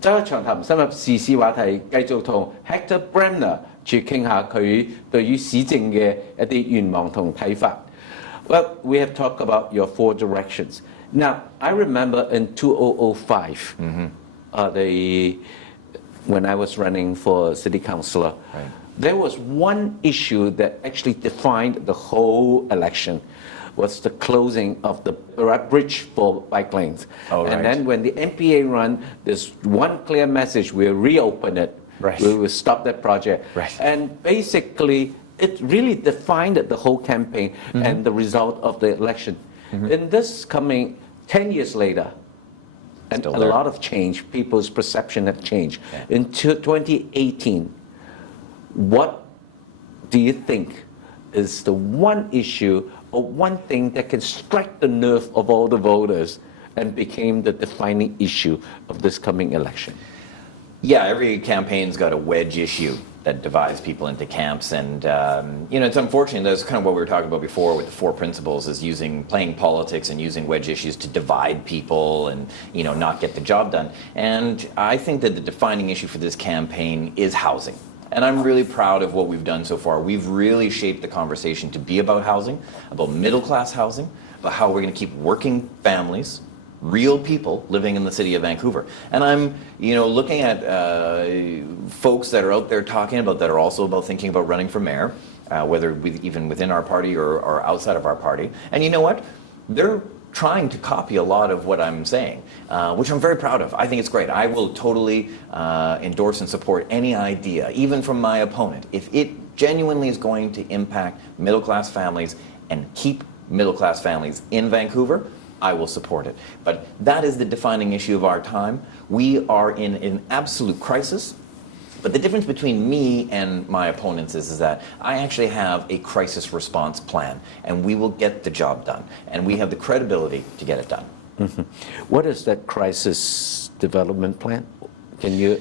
周一長談深入時事話題，繼續同 Hector Bremner 住傾下佢對於市政嘅一啲願望同睇法。Well, we have talked about your 4 directions. Now, I remember in 2005, when I was running for city councillor, Right. there was one issue that actually defined the whole election. Was the closing of the bridge for bike lanes. Oh, and right. then when the MPA run, there's one clear message, we'll reopen it. Right. We will stop that project. Right. And basically, it really defined the whole campaign and the result of the election. In this coming 10 years later, and Still a there. lot of change, people's perception have changed. Yeah. In 2018, what do you think is the one issue or one thing that can strike the nerve of all the voters and became the defining issue of this coming election? Yeah, every campaign's got a wedge issue that divides people into camps, and it's unfortunate. That's kind of what we were talking about before with the 4 principles: is playing politics and using wedge issues to divide people and not get the job done. And I think that the defining issue for this campaign is housing. And I'm really proud of what we've done so far. We've really shaped the conversation to be about housing, about middle-class housing, about how we're going to keep working families, real people living in the city of Vancouver. And I'm, looking at folks that are out there talking about that are also about thinking about running for mayor, whether even within our party or outside of our party. And you know what? They're trying to copy a lot of what I'm saying, which I'm very proud of. I think it's great. I will totally endorse and support any idea, even from my opponent, if it genuinely is going to impact middle-class families and keep middle-class families in Vancouver. I will support it. But that is the defining issue of our time. We are in an absolute crisis. But the difference between me and my opponents is that I actually have a crisis response plan, and we will get the job done, and we have the credibility to get it done. What is that crisis development plan? Can you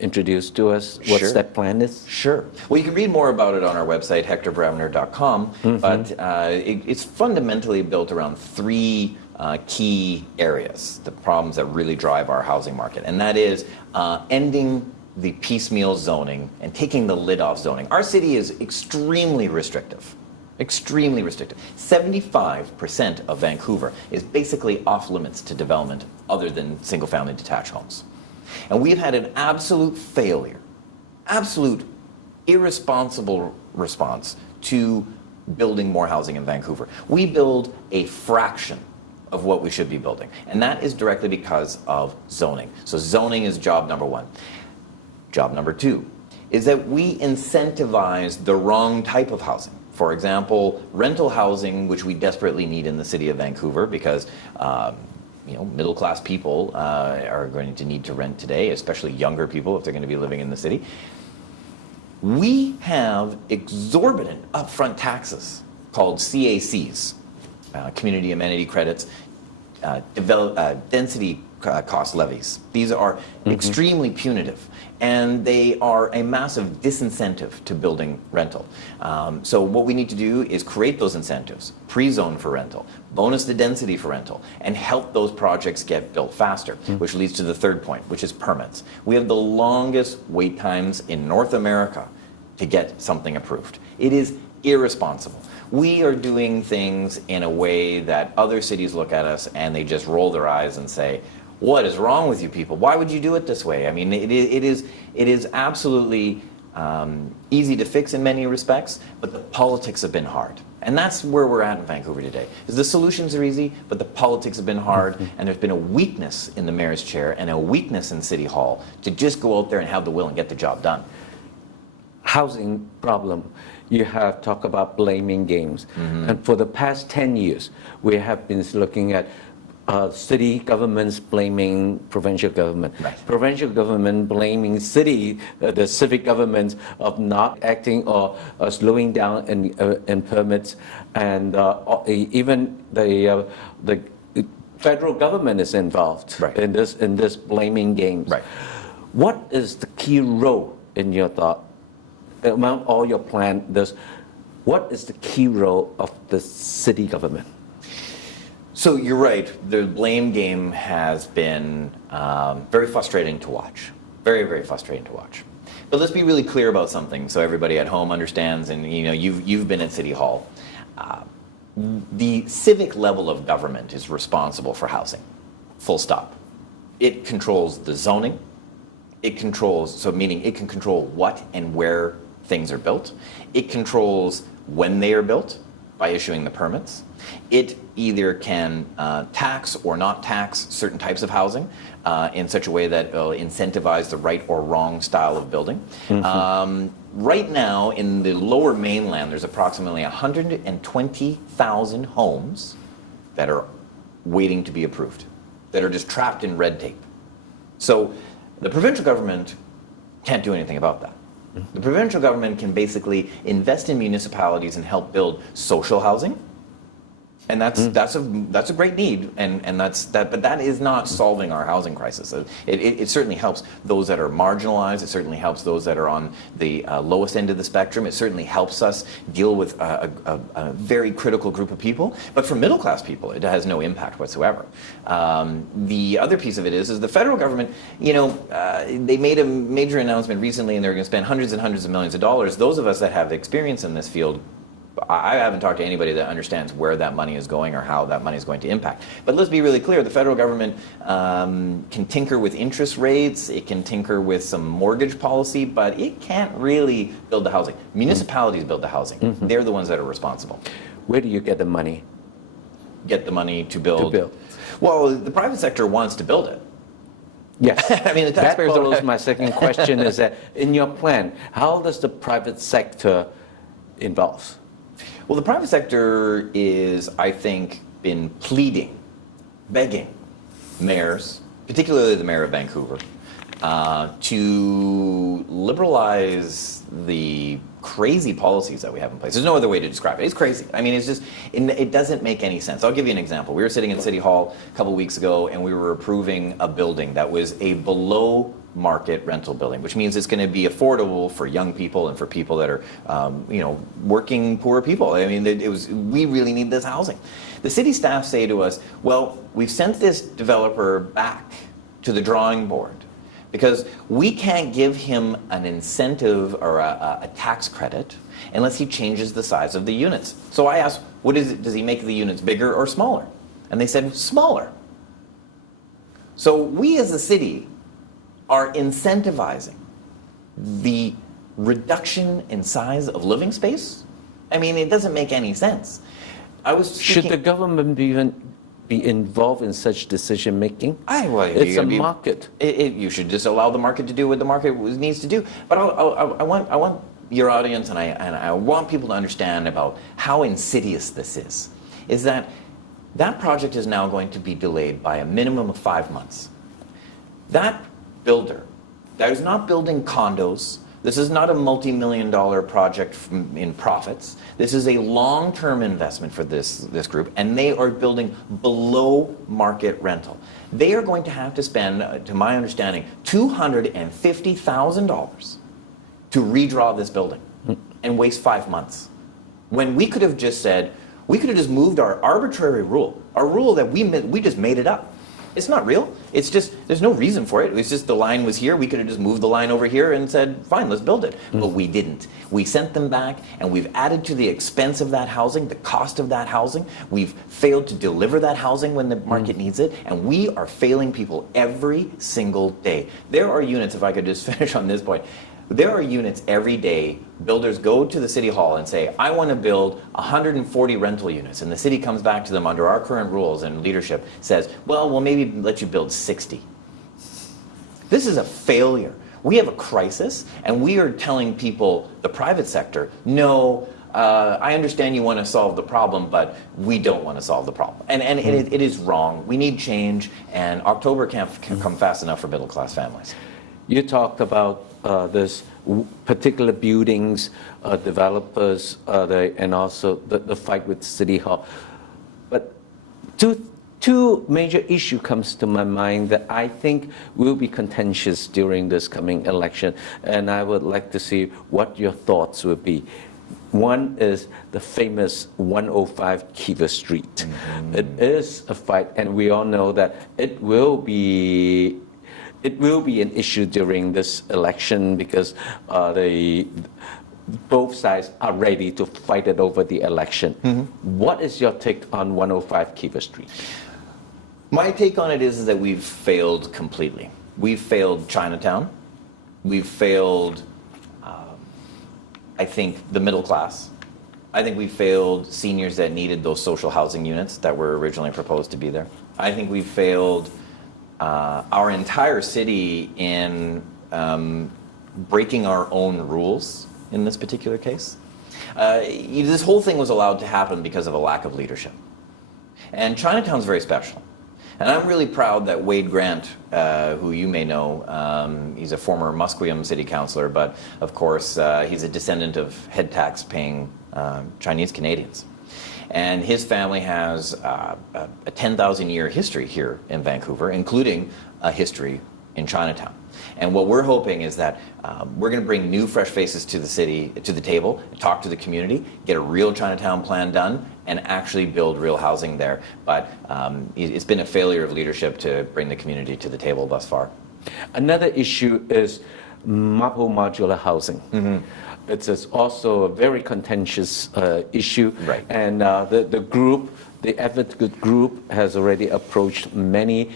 introduce to us what Sure. that plan is? Sure. Well, you can read more about it on our website, hectorbremner.com, but it's fundamentally built around 3 key areas, the problems that really drive our housing market, and that is ending the piecemeal zoning and taking the lid off zoning. Our city is extremely restrictive. Extremely restrictive. 75% of Vancouver is basically off limits to development other than single-family detached homes. And we've had an absolute failure, absolute irresponsible response to building more housing in Vancouver. We build a fraction of what we should be building, and that is directly because of zoning. So zoning is job number 1. Job number 2 is that we incentivize the wrong type of housing. For example, rental housing, which we desperately need in the city of Vancouver because middle-class people are going to need to rent today, especially younger people if they're going to be living in the city. We have exorbitant upfront taxes called CACs, community amenity credits, density cost levies. These are extremely punitive, and they are a massive disincentive to building rental. So what we need to do is create those incentives, pre-zone for rental, bonus the density for rental, and help those projects get built faster, which leads to the 3rd point, which is permits. We have the longest wait times in North America to get something approved. It is irresponsible. We are doing things in a way that other cities look at us and they just roll their eyes and say, what is wrong with you people? Why would you do it this way? I mean, it is absolutely easy to fix in many respects, but the politics have been hard. And that's where we're at in Vancouver today. Is the solutions are easy, but the politics have been hard, and there's been a weakness in the mayor's chair and a weakness in City Hall to just go out there and have the will and get the job done. Housing problem. You have talked about blaming games. And for the past 10 years, we have been looking at city governments blaming provincial government, Right. provincial government blaming the civic governments of not acting or slowing down in permits, and even the federal government is involved Right. in this blaming games. Right. What is the key role in your thought? Among all your plan, what is the key role of the city government? So you're right. The blame game has been very frustrating to watch. Very, very frustrating to watch. But let's be really clear about something so everybody at home understands, and you've been at City Hall. The civic level of government is responsible for housing. Full stop. It controls the zoning. It controls, so meaning it can control what and where things are built. It controls when they are built by issuing the permits. It either can tax or not tax certain types of housing in such a way that will incentivize the right or wrong style of building. Right now, in the lower mainland, there's approximately 120,000 homes that are waiting to be approved, that are just trapped in red tape. So the provincial government can't do anything about that. The provincial government can basically invest in municipalities and help build social housing. And that's a great need, but that is not solving our housing crisis. It certainly helps those that are marginalized. It certainly helps those that are on the lowest end of the spectrum. It certainly helps us deal with a very critical group of people. But for middle class people, it has no impact whatsoever. The other piece of it is the federal government. They made a major announcement recently, and they're going to spend hundreds and hundreds of millions of dollars. Those of us that have experience in this field, I haven't talked to anybody that understands where that money is going or how that money is going to impact. But let's be really clear, the federal government can tinker with interest rates, it can tinker with some mortgage policy, but it can't really build the housing. Municipalities build the housing. They're the ones that are responsible. Where do you get the money? Get the money to build? Well, the private sector wants to build it. Yes. I mean, the taxpayers that was my second question is that in your plan, how does the private sector involve? Well, the private sector is, I think, been pleading, begging mayors, particularly the mayor of Vancouver, to liberalize the crazy policies that we have in place. There's no other way to describe it. It's crazy. I mean, it's just, it doesn't make any sense. I'll give you an example. We were sitting in City Hall a couple weeks ago, and we were approving a building that was a below market rental building, which means it's going to be affordable for young people and for people that are, working poor people. I mean, we really need this housing. The city staff say to us, well, we've sent this developer back to the drawing board because we can't give him an incentive or a tax credit unless he changes the size of the units. So I asked, does he make the units bigger or smaller? And they said, smaller. So we as a city are incentivizing the reduction in size of living space. I mean, it doesn't make any sense. Should the government be involved in such decision making? It's a market. You should just allow the market to do what the market needs to do. But I want your audience and I want people to understand about how insidious this is that project is now going to be delayed by a minimum of 5 months. That builder that is not building condos. This is not a multi-million-dollar project in profits. This is a long-term investment for this group, and they are building below market rental. They are going to have to spend, to my understanding, $250,000 to redraw this building and waste 5 months. When we could have just said, we could have just moved our arbitrary rule, a rule that we just made it up. It's not real. It's just, there's no reason for it. It's just the line was here. We could have just moved the line over here and said, fine, let's build it. But we didn't. We sent them back, and we've added to the expense of that housing, the cost of that housing. We've failed to deliver that housing when the market needs it, and we are failing people every single day. There are units, if I could just finish on this point, there are units every day. Builders go to the city hall and say, I want to build 140 rental units. And the city comes back to them under our current rules and leadership says, well, we'll maybe let you build 60. This is a failure. We have a crisis, and we are telling people, the private sector, no, I understand you want to solve the problem, but we don't want to solve the problem. And it is wrong. We need change, and October can't come fast enough for middle-class families. You talked about this particular buildings, developers, and also the fight with City Hall. But two major issues comes to my mind that I think will be contentious during this coming election, and I would like to see what your thoughts would be. One is the famous 105 Kiva Street. It is a fight, and we all know that it will be an issue during this election because both sides are ready to fight it over the election. What is your take on 105 Kiva Street? My take on it is that we've failed completely. We've failed Chinatown. We've failed, I think, the middle class. I think we failed seniors that needed those social housing units that were originally proposed to be there. I think we failed our entire city in breaking our own rules in this particular case. This whole thing was allowed to happen because of a lack of leadership. And Chinatown's very special. And I'm really proud that Wade Grant, who you may know, he's a former Musqueam city councillor, but of course he's a descendant of head tax paying Chinese Canadians. And his family has a 10,000-year history here in Vancouver, including a history in Chinatown. And what we're hoping is that we're going to bring new, fresh faces to the city, to the table, talk to the community, get a real Chinatown plan done, and actually build real housing there. But it's been a failure of leadership to bring the community to the table thus far. Another issue is Mapo modular housing. It's also a very contentious issue. Right. And the group, the advocate group, has already approached many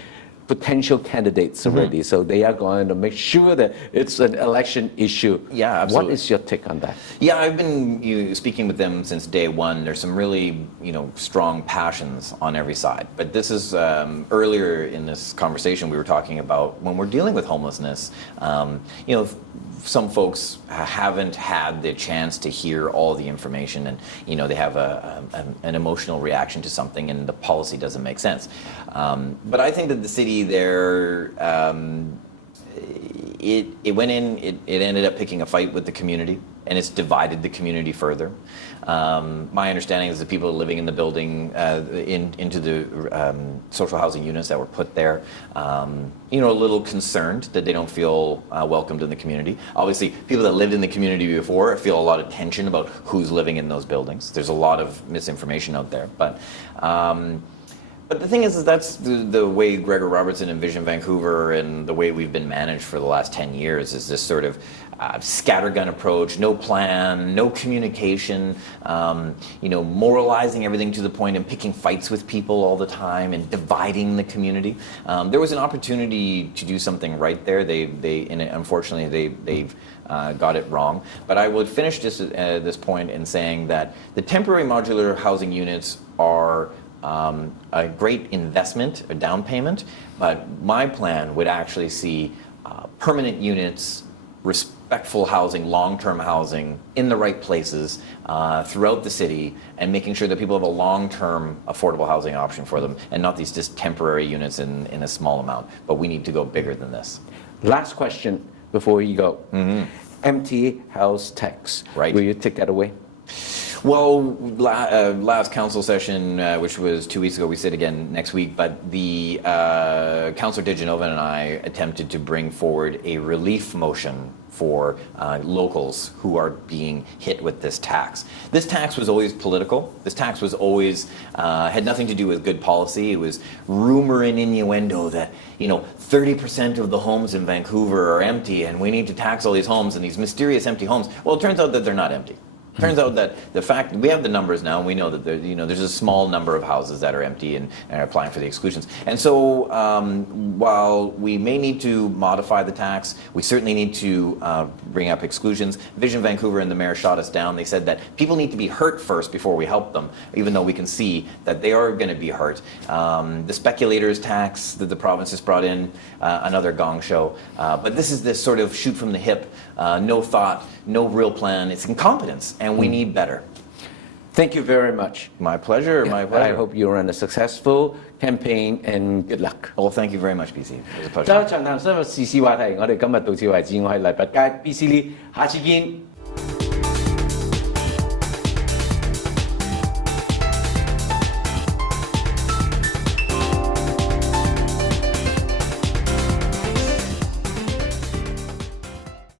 potential candidates already, so they are going to make sure that it's an election issue. Yeah, absolutely. What is your take on that? Yeah, I've been speaking with them since day one. There's some really, strong passions on every side. But this is earlier in this conversation we were talking about when we're dealing with homelessness. Some folks haven't had the chance to hear all the information, and they have an emotional reaction to something, and the policy doesn't make sense. But I think that the city there, it went in, it ended up picking a fight with the community, and it's divided the community further. My understanding is that people living in the building, into the social housing units that were put there, a little concerned that they don't feel welcomed in the community. Obviously, people that lived in the community before feel a lot of tension about who's living in those buildings. There's a lot of misinformation out there. But the thing is that's the way Gregor Robertson envisioned Vancouver, and the way we've been managed for the last 10 years is this sort of scattergun approach, no plan, no communication, moralizing everything to the point and picking fights with people all the time and dividing the community. There was an opportunity to do something right there. Unfortunately, they've got it wrong. But I would finish this point in saying that the temporary modular housing units are a great investment, a down payment, but my plan would actually see permanent units, respectful housing, long-term housing in the right places throughout the city, and making sure that people have a long-term affordable housing option for them, and not these just temporary units in a small amount. But we need to go bigger than this. Last question before you go. Empty house tax. Right. Will you take that away? Well, last council session, which was 2 weeks ago, we sit again next week, but the Councillor Diginovan and I attempted to bring forward a relief motion for locals who are being hit with this tax. This tax was always political. This tax was always, had nothing to do with good policy. It was rumor and innuendo that, 30% of the homes in Vancouver are empty and we need to tax all these homes and these mysterious empty homes. Well, it turns out that they're not empty. Turns out that the fact we have the numbers now, and we know that there's a small number of houses that are empty and are applying for the exclusions. And so, while we may need to modify the tax, we certainly need to bring up exclusions. Vision Vancouver and the mayor shot us down. They said that people need to be hurt first before we help them, even though we can see that they are going to be hurt. The speculators tax that the province has brought in, another gong show. But this is this sort of shoot from the hip, no thought, no real plan. It's incompetence. And we need better. Thank you very much. My pleasure, my pleasure. I hope you run a successful campaign and good luck. Well, thank you very much, BC. It was a pleasure. 周長談深入時事話題，我哋今日到此為止。我係黎拔佳 BC Lee，下次見。